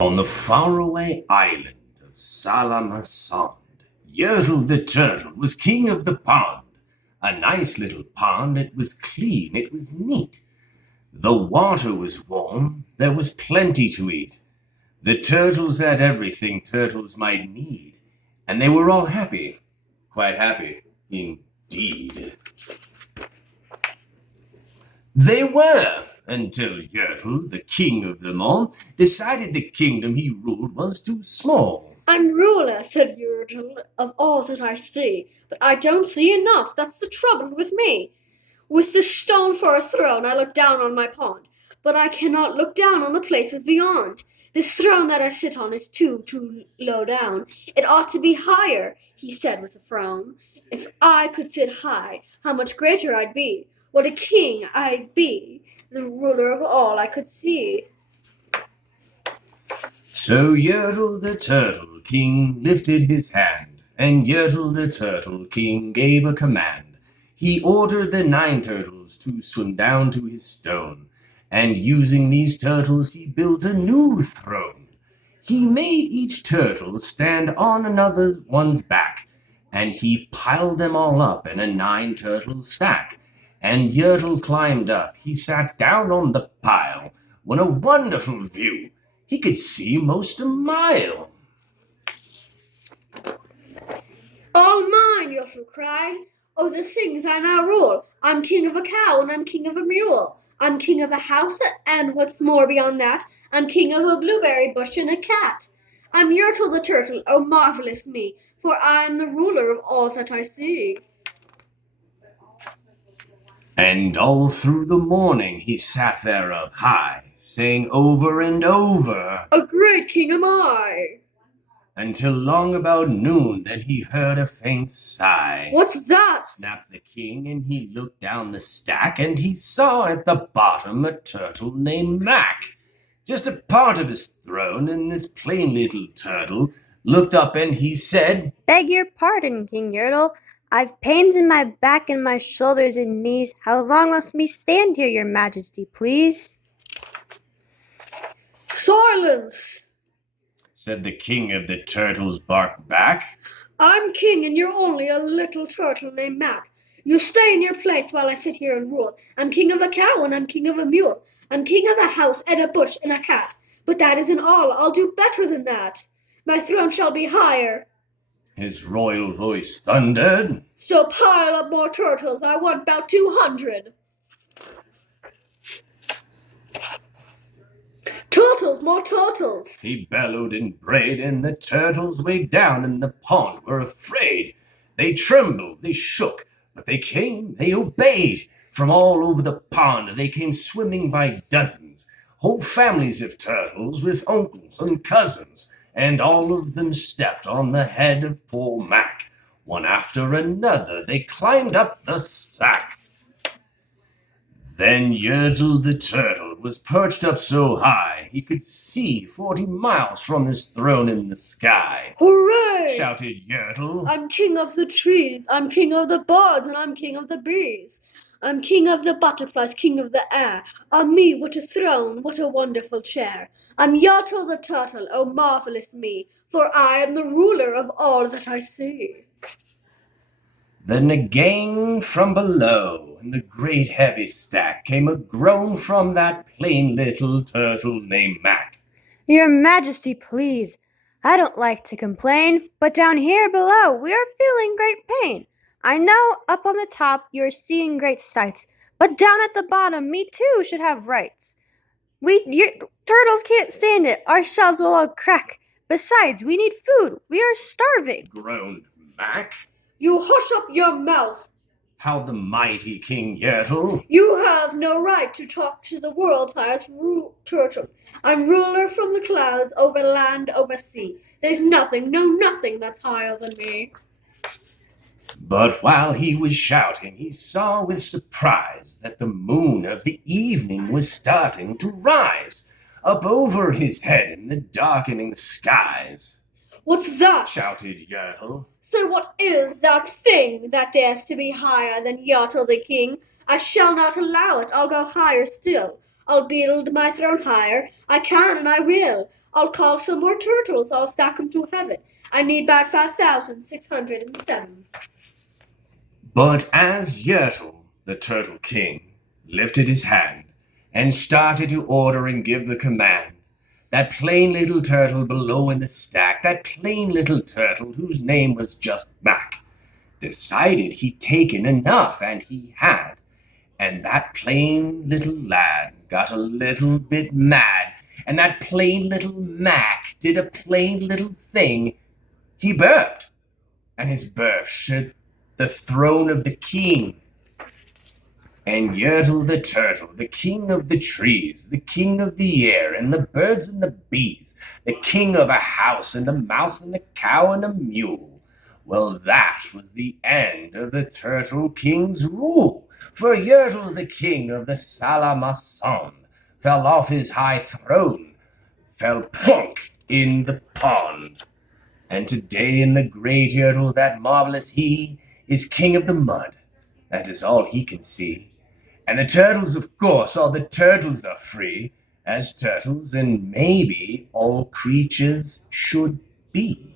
On the faraway island of Salamasand, Yertle the Turtle was king of the pond. A nice little pond, it was clean, it was neat. The water was warm, there was plenty to eat. The turtles had everything turtles might need, and they were all happy, quite happy indeed. They were, until Yertle, the king of them all, decided the kingdom he ruled was too small. I'm ruler, said Yertle, of all that I see, but I don't see enough. That's the trouble with me. With this stone for a throne, I look down on my pond, but I cannot look down on the places beyond. This throne that I sit on is too low down. It ought to be higher, he said with a frown. If I could sit high, how much greater I'd be. What a king I'd be, the ruler of all I could see. So Yertle the Turtle King lifted his hand, and Yertle the Turtle King gave a command. He ordered the 9 turtles to swim down to his stone, and using these turtles he built a new throne. He made each turtle stand on another one's back, and he piled them all up in a 9 turtle stack. And Yertle climbed up, he sat down on the pile. What a wonderful view! He could see most a mile. All mine, Yertle cried. Oh, the things I now rule. I'm king of a cow and I'm king of a mule. I'm king of a house, and what's more beyond that, I'm king of a blueberry bush and a cat. I'm Yertle the Turtle, oh marvelous me, for I am the ruler of all that I see. And all through the morning he sat there up high, saying over and over, A great king am I. Until long about noon, then he heard a faint sigh. What's that? Snapped the king, and he looked down the stack, and he saw at the bottom a turtle named Mac. Just a part of his throne, and this plain little turtle looked up and he said, Beg your pardon, King Yertle. I've pains in my back and my shoulders and knees. How long must me stand here, your majesty, please? Silence, said the king of the turtles, barked back. I'm king and you're only a little turtle named Mac. You stay in your place while I sit here and rule. I'm king of a cow and I'm king of a mule. I'm king of a house and a bush and a cat. But that isn't all. I'll do better than that. My throne shall be higher. His royal voice thundered. So pile up more turtles. I want about 200. Turtles, more turtles. He bellowed and brayed, and the turtles way down in the pond were afraid. They trembled, they shook, but they came, they obeyed. From all over the pond they came swimming by dozens, whole families of turtles with uncles and cousins, and all of them stepped on the head of poor Mac. One after another they climbed up the stack. Then Yertle the Turtle was perched up so high he could see 40 miles from his throne in the sky. Hooray! Shouted Yertle. I'm king of the trees, I'm king of the birds, and I'm king of the bees. I'm king of the butterflies, king of the air. Ah me, what a throne, what a wonderful chair. I'm Yertle the Turtle, oh marvelous me, for I am the ruler of all that I see. Then again from below, in the great heavy stack, came a groan from that plain little turtle named Mac. Your majesty, please. I don't like to complain, but down here below we are feeling great pain. I know up on the top you are seeing great sights, but down at the bottom me too should have rights. Your turtles can't stand it. Our shells will all crack. Besides, we need food. We are starving. Groaned Mac. You hush up your mouth. Howled the mighty King Yertle. You have no right to talk to the world's highest turtle. I'm ruler from the clouds, over land, over sea. There's nothing, no nothing that's higher than me. But while he was shouting, he saw with surprise that the moon of the evening was starting to rise up over his head in the darkening skies. What's that? Shouted Yertle. So what is that thing that dares to be higher than Yertle the king? I shall not allow it. I'll go higher still. I'll build my throne higher. I can and I will. I'll call some more turtles. I'll stack 'em to heaven. I need about 5,607. But as Yertle, the Turtle King, lifted his hand and started to order and give the command, that plain little turtle below in the stack, that plain little turtle whose name was just Mac, decided he'd taken enough, and he had. And that plain little lad got a little bit mad, and that plain little Mac did a plain little thing. He burped, and his burp shook the throne of the king. And Yertle the Turtle, the king of the trees, the king of the air, and the birds and the bees, the king of a house, and a mouse, and a cow, and a mule. Well, that was the end of the Turtle King's rule, for Yertle the king of the Salamason fell off his high throne, fell plunk in the pond. And today in the great Yertle, that marvelous he, is king of the mud. That is all he can see. And the turtles, of course, all the turtles are free, as turtles and maybe all creatures should be.